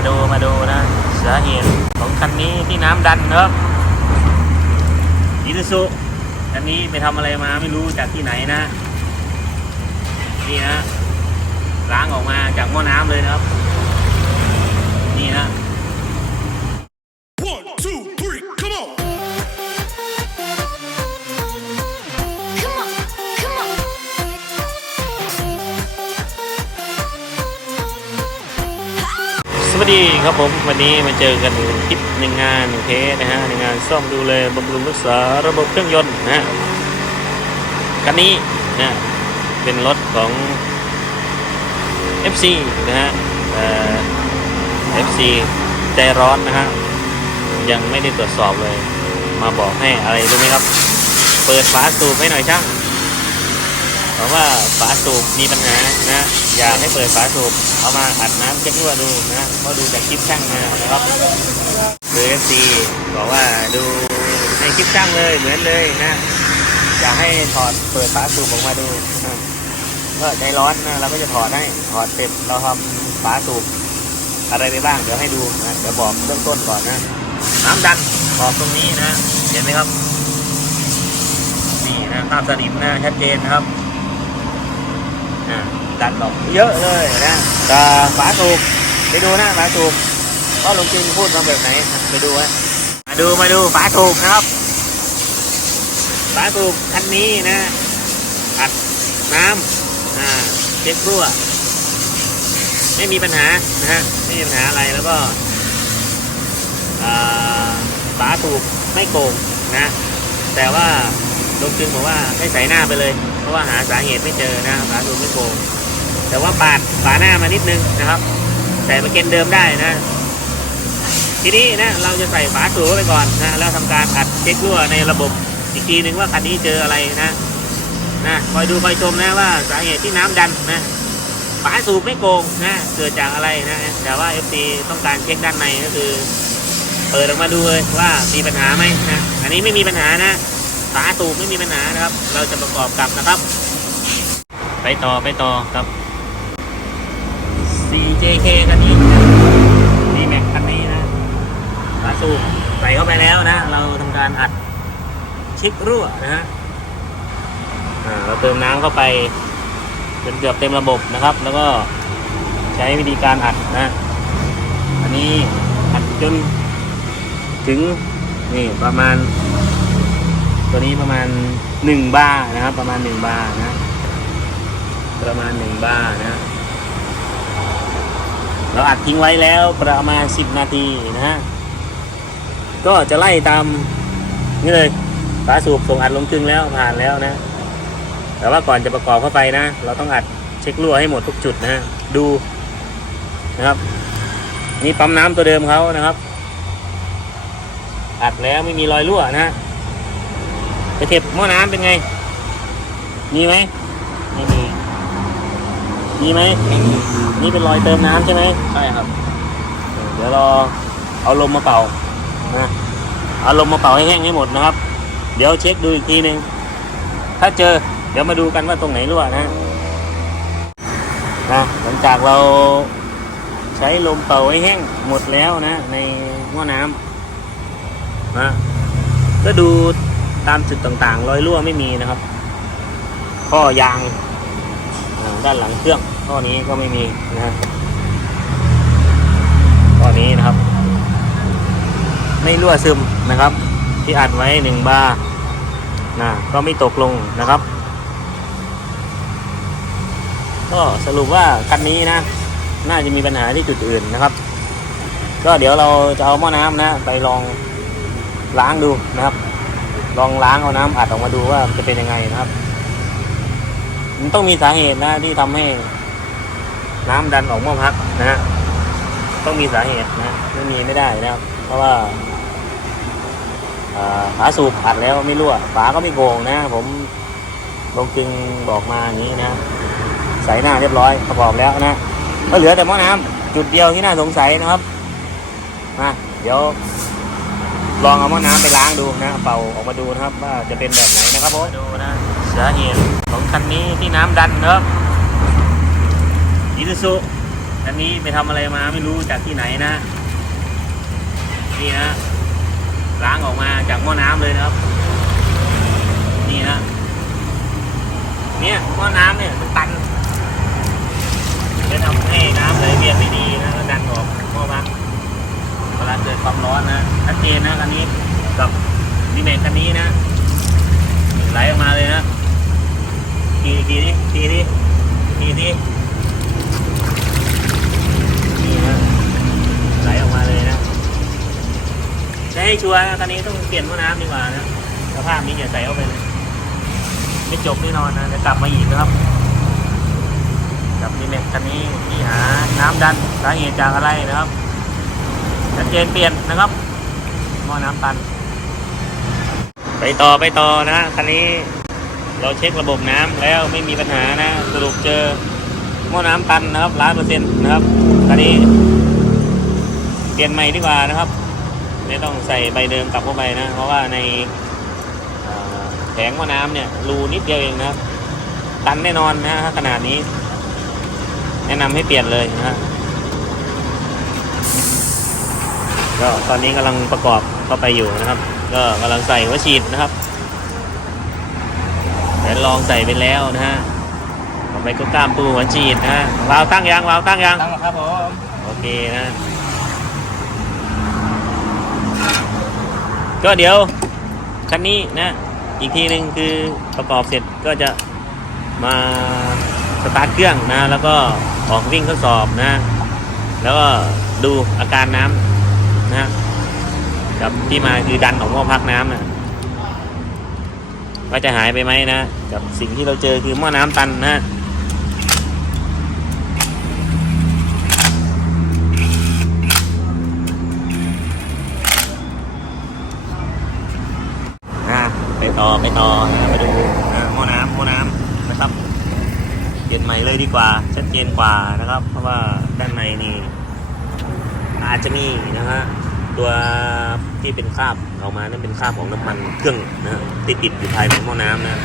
าดูมาดูนะสาเหตุของคันนี้ที่น้ำดันนะครับอินุสุคันนี้ไปทำอะไรมาไม่รู้จากที่ไหนนะ นี่นะล้างออกมาจากหม้อน้ำเลยนะครับ นี่นะ ครับผมวันนี้มาเจอกันคลิปหนึ่งงานหนึ่งเทสนะฮะในงานซ่อมดูแลบำรุงรักษาระบบเครื่องยนต์นะฮะคันนี้นะเป็นรถของ FC นะฮะเอ่อ FC ใจร้อนนะฮะยังไม่ได้ตรวจสอบเลย มาบอกให้อะไรรู้ไหมครับ เปิดฝาสูบให้หน่อยช่าง เพราะว่าฝาสูบมีปัญหานะอยากให้เปิดฝาสูบเอามาอัดน้ำเช็ครั่วดูนะเพราะดูจากคลิปช่างมานะครับคือ FC บอกว่าดูในคลิปช่างเลยเหมือนเลยนะอยากให้ถอดเปิดฝาสูบออกมาดูนะก็ใจร้อนนะเราก็จะถอดให้ถอดเสร็จเราทำฝาสูบอะไรไปบ้างเดี๋ยวให้ดูนะเดี๋ยวบอกเบื้องต้นก่อนนะน้ำดันบอกตรงนี้นะ เห็นไหมครับ นี่นะภาพสนิมนะชัดเจนนะครับ ดันออกเยอะเลยนะแต่ฝาสูบไปดูนะฝาสูบก็ลงจริงพูดมาแบบไหนไปดูฮะมาดูมาดูฝาสูบนะครับฝาสูบคันนี้นะอัดน้ำอ่าเช็ครั่ว ไม่มีปัญหานะฮะไม่มีปัญหาอะไรแล้วก็อ่าฝาสูบไม่โกงนะ แต่ว่าลุงจึงบอกว่าให้ใส่หน้าไปเลยเพ ราะว่าหาสาเหตุไม่เจอนะฝาสูบไม่โกงแต่ว่าปาดฝาหน้ามานิดนึงนะครับใส่มาเกณฑ์เดิมได้นะ ทีนี้นะเราจะใส่ฝาสูบไปก่อนนะแล้วทำการอัดเช็ครั่วในระบบอีกทีหนึ่งว่าคันนี้เจออะไรนะนะคอยดูคอยชมนะว่าสาเหตุที่น้ำดันนะฝาสูบไม่โกงนะเกิดจากอะไรนะแต่ว่า FT ต้องการเช็คด้านในก็คือ เปิดออกมาดูเลยว่ามีปัญหาไหมนะอันนี้ไม่มีปัญหานะ ฝาสูบไม่มีปัญหานะครับ เราจะประกอบกลับนะครับ ไปต่อไปต่อครับ CJK คันนี้ d m a x คันนี้นะฝาสูบใส่เข้าไปแล้วนะ เราทำการอัดช็ครั่วนะฮะเราเติมน้ำเข้าไปจนเกือบเต็มระบบนะครับ แล้วก็ใช้วิธีการอัดนะ อันนี้อัดจนถึงนี่ประมาณ ตัวนี้ประมาณหนึ่งบาร์นะครับ ประมาณหนึ่งบาร์นะประมาณหนึ่งบาร์นะเราอัดทิ้งไว้แล้วประมาณสิบนาทีนะฮะก็จะไล่ตามนี่เลยฝาสูบส่งอัดลงครึ่งแล้วผ่านแล้วนะ แต่ว่าก่อนจะประกอบเข้าไปนะ เราต้องอัดเช็ครั่วให้หมดทุกจุดนะฮะดูนะครับ นี่ปั๊มน้ำตัวเดิมเขานะครับ อัดแล้วไม่มีรอยรั่วนะ ไปเทบหม้อน้ำเป็นไง มีไหมไม่มีมีไหมไม่มีนี่เป็นรอยเติมน้ำใช่ไหมใช่ครับ เดี๋ยวรอเอาลมมาเป่านะเอาลมมาเป่าให้แห้งให้หมดนะครับ เดี๋ยวเช็คดูอีกทีหนึ่งถ้าเจอเดี๋ยวมาดูกันว่าตรงไหนรั่วนะนะหลังจากเราใช้ลมเป่าให้แห้งหมดแล้วนะ ในหม้อน้ำนะก็ดู ตามจุดต่างๆ รอยรั่วไม่มีนะครับข้อยางด้านหลังเครื่องข้อนี้ก็ไม่มีนะฮะข้อนี้นะครับ ไม่รั่วซึมนะครับ ที่อัดไว้หนึ่งบาร์นะก็ไม่ตกลงนะครับ ก็สรุปว่าคันนี้นะ น่าจะมีปัญหาที่จุดอื่นนะครับ ก็เดี๋ยวเราจะเอาหม้อน้ำนะ ไปลองล้างดูนะครับ ลองล้างเอาน้ำอัดออกมาดูว่ามันจะเป็นยังไงนะครับ มันต้องมีสาเหตุนะที่ทำให้น้ำดันออกม้อพักนะฮะต้องมีสาเหตุนะไม่มีไม่ได้นะครับ เพราะว่าฝาสูบอัดแล้วไม่รั่วฝาก็ไม่โกงนะ ผมลงจึงบอกมาอย่างนี้นะใส่หน้าเรียบร้อยประกอบแล้วนะก็เหลือแต่หม้อน้ำจุดเดียวที่น่าสงสัยนะครับมาเดี๋ยว ลองเอาหม้อน้ำไปล้างดูนะเป่าออกมาดูนะครับว่าจะเป็นแบบไหนนะครับผมดูนะสาเหตุของคันนี้ที่น้ำดันนะครับอินุสุคันนี้ไปทำอะไรมาไม่รู้จากที่ไหนนะนี่นะล้างออกมาจากหม้อน้ำเลยนะครับ นี่นะเนี่ยหม้อน้ำเนี่ยมันตันจะทำให้น้ำไหลเวียนไม่ดีนะดันออกหม้อพัก เวลาเกิดความร้อนนะชัดเจนนะคันนี้กับดีเมทคันนี้นะไหลออกมาเลยนะทีทีนี้ทีนี้ทีนี้นี่นะไหลออกมาเลยนะจะให้ชัวร์คันนี้ต้องเปลี่ยนหม้อน้ำดีกว่านะสภาพนี้อย่าใส่เข้าไปเลยไม่จบแน่นอนนะจะกลับมาอีกนะครับกับดีเมทคันนี้ที่หาน้ำดันสาเหตุจากอะไรนะครับ ชัดเจนเปลี่ยนนะครับหม้อน้ำตัน ไปต่อไปต่อนะคันนี้เราเช็คระบบน้ำแล้วไม่มีปัญหานะ สรุปเจอหม้อน้ำตันนะครับล้านเปอร์เซ็นต์นะครับคันนี้ เปลี่ยนใหม่ดีกว่านะครับ ไม่ต้องใส่ใบเดิมกลับเข้าไปนะ เพราะว่าในแผงหม้อน้ำเนี่ยรูนิดเดียวเองนะครับตันแน่นอนนะขนาดนี้ แนะนำให้เปลี่ยนเลยนะฮะ ก็ตอนนี้กำลังประกอบเข้าไปอยู่นะครับ ก็กำลังใส่หัวฉีดนะครับเดี๋ยวลองใส่ไปแล้วนะฮะต่อไปก็กล้ามปูหัวฉีดนะฮะวาล์วตั้งยังวาล์วตั้งยังตั้งแล้วครับผมโอเคนะก็เดี๋ยวคันนี้นะอีกทีหนึ่งคือประกอบเสร็จก็จะมาสตาร์ทเครื่องนะ แล้วก็ออกวิ่งทดสอบนะ แล้วก็ดูอาการน้ำ นะกับที่มาคือดันของหม้อพักน้ำนะว่าจะหายไปไหมนะกับสิ่งที่เราเจอคือหม้อน้ำตันนะไปต่อไปต่อไปดูอ่าหม้อน้ำหม้อน้ำนะครับเปลี่ยนใหม่เลยดีกว่า ชัดเจนกว่านะครับ เพราะว่าด้านในนี่อาจจะมีนะฮะ ตัวที่เป็นคราบออกมานั่นเป็นคราบของน้ำมันเครื่องนะติดติดอยู่ภายในหม้อน้ำนะ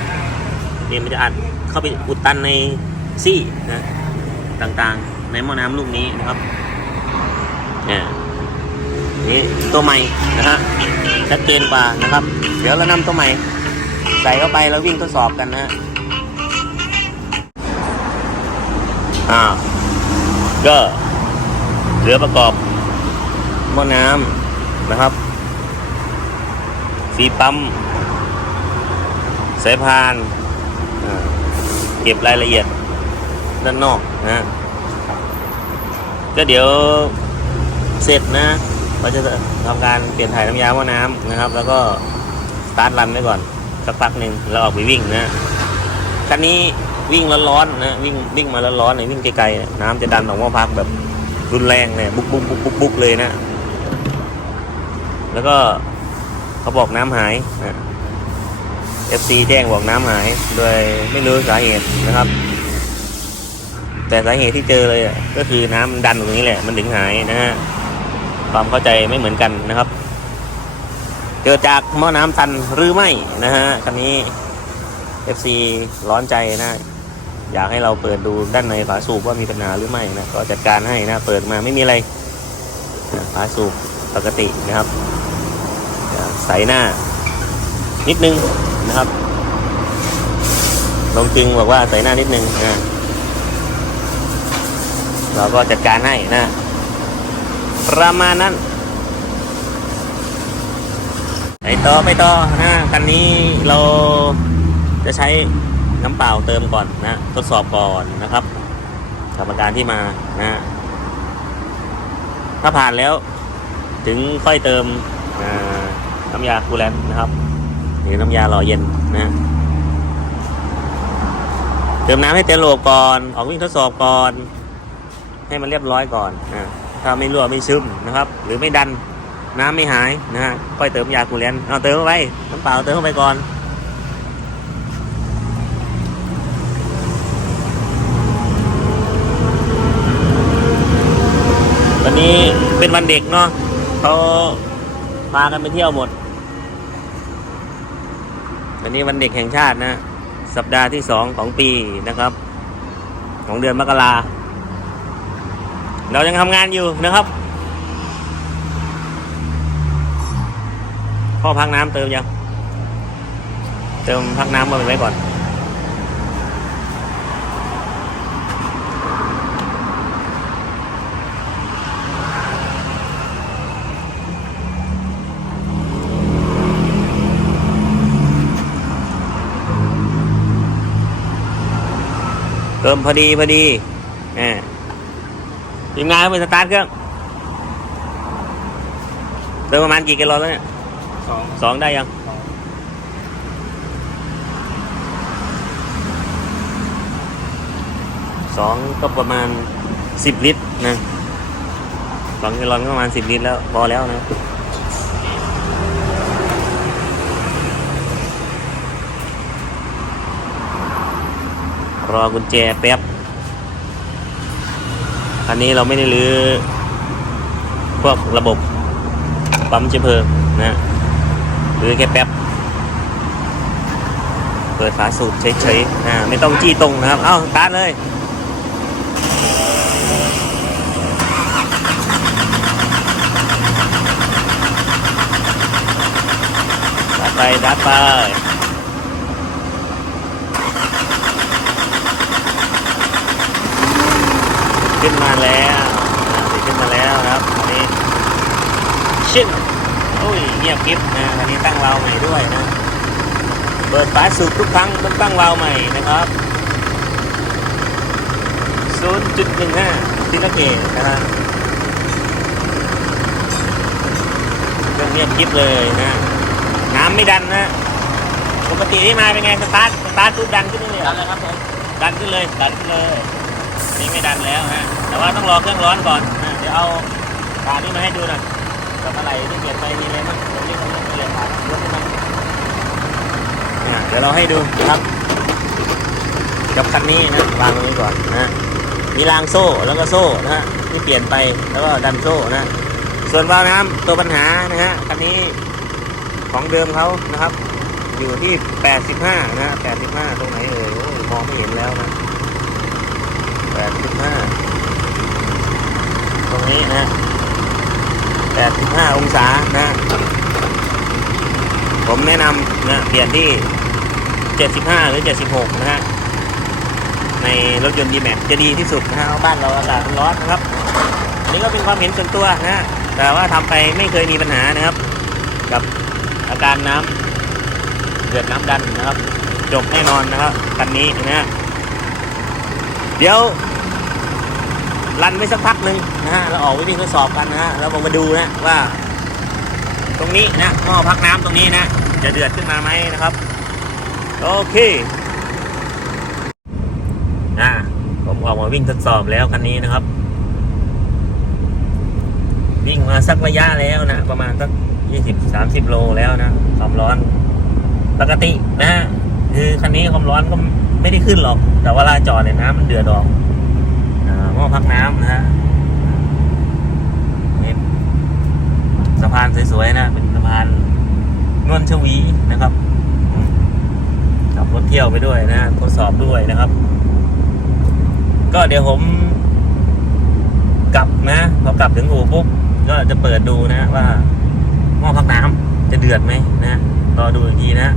นี่มันจะอัดเข้าไปอุดตันในซี่นะต่างๆ ในหม้อน้ำลูกนี้นะครับเนี่ยนี่ตัวใหม่นะฮะชัดเจนกว่านะครับ เดี๋ยวเรานำตัวใหม่ ใส่เข้าไปแล้ววิ่งทดสอบกันนะฮะอ่าก็เหลือประกอบ หม้อน้ำนะครับ สีปั๊มสายพาน เก็บรายละเอียดด้านนอกนะก็เดี๋ยวเสร็จนะเราจะทำการเปลี่ยนถ่ายน้ำยาหม้อน้ำนะครับ แล้วก็สตาร์ทรันไว้ก่อนสักพักหนึ่งแล้วออกไปวิ่งนะคันนี้วิ่งร้อนๆนะวิ่งวิ่งมาร้อนๆเนี่ยวิ่งไกลๆน้ำจะดันออกม้อพักแบบรุนแรงเนี่ยบุกบุกบุกบุกเลยนะ แล้วก็เขาบอกน้ำหายนะ FC แจ้งบอกน้ำหาย โดยไม่รู้สาเหตุนะครับ แต่สาเหตุที่เจอเลยก็คือน้ำมันดันตรงนี้แหละ มันถึงหายนะฮะความเข้าใจไม่เหมือนกันนะครับ เกิดจากหม้อน้ำตันหรือไม่นะฮะคันนี้ FC ร้อนใจนะอยากให้เราเปิดดูด้านในฝาสูบว่ามีปัญหาหรือไม่นะก็จัดการให้นะเปิดมาไม่มีอะไรฝาสูบปกตินะครับ ใส่หน้า นิดนึงนะครับลงจึงบอกว่าใส่หน้านิดนึงนะเราก็จัดการให้นะ ประมาณนั้นไปต่อไปต่อนะคันนี้เราจะใช้น้ำเปล่าเติมก่อนนะทดสอบก่อนนะครับกรรมการที่มานะ ถ้าผ่านแล้วถึงค่อยเติมอ่า น้ำยาคูลแลนนะครับหรือน้ำยาหล่อเย็นนะเติมน้ำให้เต็มโหลก่อน ออกวิ่งทดสอบก่อน ให้มันเรียบร้อยก่อนนะถ้าไม่รั่วไม่ซึมนะครับ หรือไม่ดันน้ำไม่หายนะฮะค่อยเติมยาคูลแลนเอาเติมเข้าไปน้ำเปล่าเติมเข้าไปก่อนวันนี้เป็นวันเด็กเนาะเขาพากันไปเที่ยวหมด วันนี้วันเด็กแห่งชาตินะ สัปดาห์ที่สองของปีนะครับ ของเดือนมกราเรายังทำงานอยู่นะครับพ่อพักน้ำเติมยัง เติมพักน้ำมาไว้ก่อน มพอดีพอดีแหมทีมงานไปสตาร์ทเครื่องเติมประมาณกี่กิโลแล้วเนี่ยสองสองได้ยังสองก็ประมาณสิบลิตรนะสองกิโลก็ประมาณสิบลิตรแล้วพอแล้วนะ รอกุญแจแป๊บ อันนี้เราไม่ได้รื้อพวกระบบปั๊มเชื้อเพลิงนะรื้อแค่แป๊บ เปิดฝาสูบเฉยๆนะไม่ต้องจี้ตรงนะครับ เอ้าตาร์ทเลยดัดไปดัดไป ขึ้นมา แล้วนะขึ้นมาแล้วนะครับอันนี้ชิ่นโอ้ยเงียบกริบนะอันนี้ตั้งวาล์วใหม่ด้วยนะเปิดฝาสูบทุกครั้งต้องตั้งวาล์วใหม่นะครับ0.15ซิลเกตนะฮะเครื่องเงียบกริบเลยนะน้ำไม่ดันนะปกติที่มาเป็นไงสตาร์ทสตาร์ทปุ๊บดันขึ้นเลยเหรดัอนเลยครับผมดันขึ้นเลยดันขึ้นเลยนี่ไม่ดันแล้วฮะ แต่ว่าต้องรอเครื่องร้อนก่อนเดี๋ยวเอาฝานี่มาให้ดูหน่อยกับอะไรที่เปลี่ยนไปมีอะไรบ้างผมเรียกมันเปลี่ยนฝายกขึ้นมาอะเดี๋ยวเราให้ดูนะครับกับคันนี้นะวางตรงนี้ก่อนนะมีรางโซ่แล้วก็โซ่นะฮะที่เปลี่ยนไปแล้วก็ดันโซ่นะ ส่วนวาล์วน้ำตัวปัญหานะฮะคันนี้ของเดิมเขานะครับ อยู่ที่ 85 นะ 85 ตรงไหนเอ่ยโอ้ยมองไม่เห็นแล้วนะ 85 ตรงนี้นะ85 องศานะ ผมแนะนำนะเปลี่ยนที่ 75 หรือ 76 นะฮะ ในรถยนต์ดีแม็กจะดีที่สุดนะฮะบ้านเราอากาศร้อนนะครับ อันนี้ก็เป็นความเห็นส่วนตัวนะฮะแต่ว่าทำไปไม่เคยมีปัญหานะครับ กับอาการน้ำเดือดน้ำดันนะครับ จบแน่นอนนะครับคันนี้นะฮะเดี๋ยว รันไปสักพักหนึ่งนะฮะเราออกวิธีทดสอบกันนะฮะเรามาดูนะว่า ตรงนี้นะหม้อพักน้ำตรงนี้นะ จะเดือดขึ้นมาไหมนะครับ โอเคอ่าผมออกมาวิ่งทดสอบแล้วคันนี้นะครับ วิ่งมาสักระยะแล้วนะประมาณสักยี่สิบสามสิบโลแล้วนะความร้อนปกตินะคือคันนี้ความร้อนก็ไม่ได้ขึ้นหรอก แต่เวลาจอดเนี่ยน้ำมันเดือดออก หม้อพักน้ำนะฮะนี่สะพานสวยๆนะเป็นสะพานนวลชวีนะครับขับรถเที่ยวไปด้วยนะทดสอบด้วยนะครับ ก็เดี๋ยวผมกลับนะพอกลับถึงอู่ปุ๊บก็จะเปิดดูนะว่าหม้อพักน้ำจะเดือดไหมนะรอดูอีกทีนะ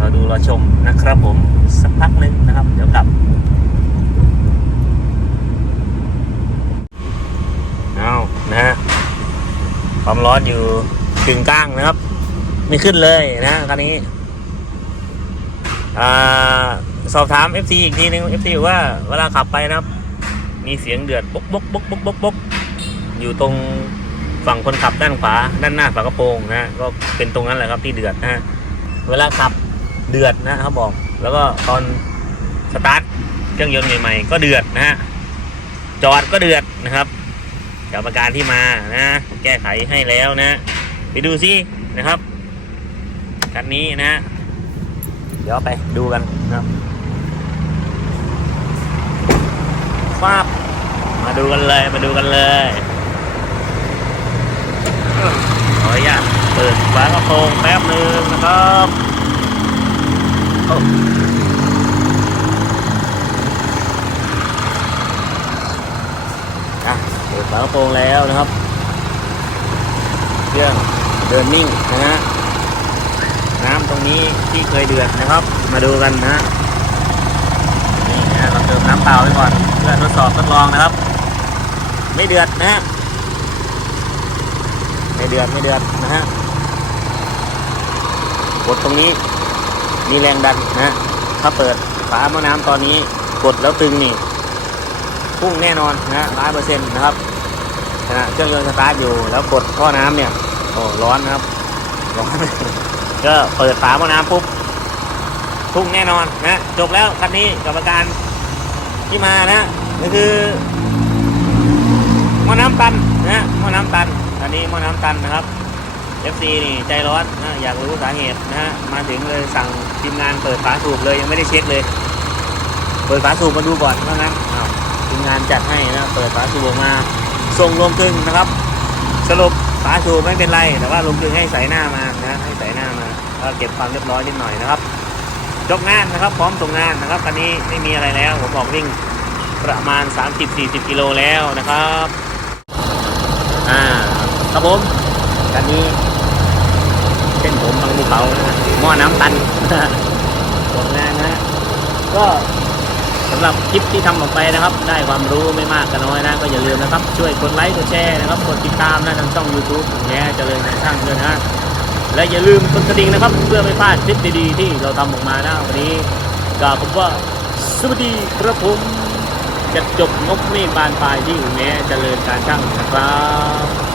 รอดูรอชมนะครับผมสักพักหนึ่งนะครับ เดี๋ยวกลับเอานะฮะความ ร้อนอยู่กึ่งกลางนะครับ ไม่ขึ้นเลยนะคันนี้อ่าสอบถาม FC อีกทีนึง FC ว่าเวลาขับไปนะครับ มีเสียงเดือดบกบกบกบกบกบกอยู่ตรงฝั่งคนขับด้านขวาด้านหน้าฝากระโปรงนะก็เป็นตรงนั้นแหละครับที่เดือดนะเวลาขับเดือดนะเขาบอก แล้วก็ตอนสตาร์ทเครื่องยนต์ใหม่ๆก็เดือดนะฮะจอดก็เดือดนะครับ กรรมการที่มานะ แก้ไขให้แล้วนะ ไปดูซินะครับคันนี้นะ เดี๋ยวไปดูกันนะครับฟาบมาดูกันเลยมาดูกันเลยขออนุญาตเปิดฝากระโปรงแป๊บหนึ่งนะครับ โอ้โปรงแล้วนะครับเครื่องเดินนิ่งนะฮะน้ำตรงนี้ที่เคยเดือดนะครับ มาดูกันนะฮะนี่นะเราเติมน้ำเปล่าไปก่อนเพื่อทดสอบทดลองนะครับ ไม่เดือดนะฮะไม่เดือดไม่เดือดนะฮะกดตรงนี้มีแรงดันนะฮะถ้าเปิดฝาหม้อน้ำตอนนี้กดแล้วตึงนี่ พุ่งแน่นอนนะร้อยเปอร์เซ็นต์นะครับขณะเครื่องยนต์สตาร์ทอยู่แล้วกดท่อน้ำเนี่ยโอ้ร้อนนะครับร้อนก็เปิดฝาหม้อน้ำปุ๊บพุ่งแน่นอนนะจบแล้วคันนี้กับอาการที่มานะก็คือหม้อน้ำตันนะหม้อน้ำตันอันนี้หม้อน้ำตันนะครับ FC นี่ใจร้อนนะอยากรู้สาเหตุนะฮะมาถึงเลยสั่งทีมงานเปิดฝาสูบเลยยังไม่ได้เช็คเลย เปิดฝาสูบมาดูก่อนว่างั้นอ้า ทีมงานจัดให้นะเปิดฝาสูบออกมาส่งลงกลึงนะครับ สรุปฝาสูบไม่เป็นไร แต่ว่าลงกลึงให้ใส่หน้ามานะให้ใส่หน้ามาก็เก็บความเรียบร้อยนิดหน่อยนะครับจบงานนะครับ พร้อมส่งงานนะครับคันนี้ไม่มีอะไรแล้วผมบอกวิ่งประมาณ 30-40 กิโลแล้วนะครับอ่าครับผมคันนี้เส้นผมบางภูเขานะหม้อน้ำตันจบงานนะก็ หรับคลิปที่ทำออกไปนะครับ ได้ความรู้ไม่มากก็น้อยนะ ก็อย่าลืมนะครับ ช่วยกดไลค์กดแชร์นะครับ กดติดตามนะทางช่อง YouTube ของแง่เจริญการช่างด้วยนะฮะและอย่าลืมกดกระดิ่งนะครับ เพื่อไม่พลาดคลิปดีๆที่เราทำออกมานะวันนี้ก็ผมว่าสวัสดีครับผมจะจบงบเมฆบานปลายที่แง่เจริญการช่างนะครับ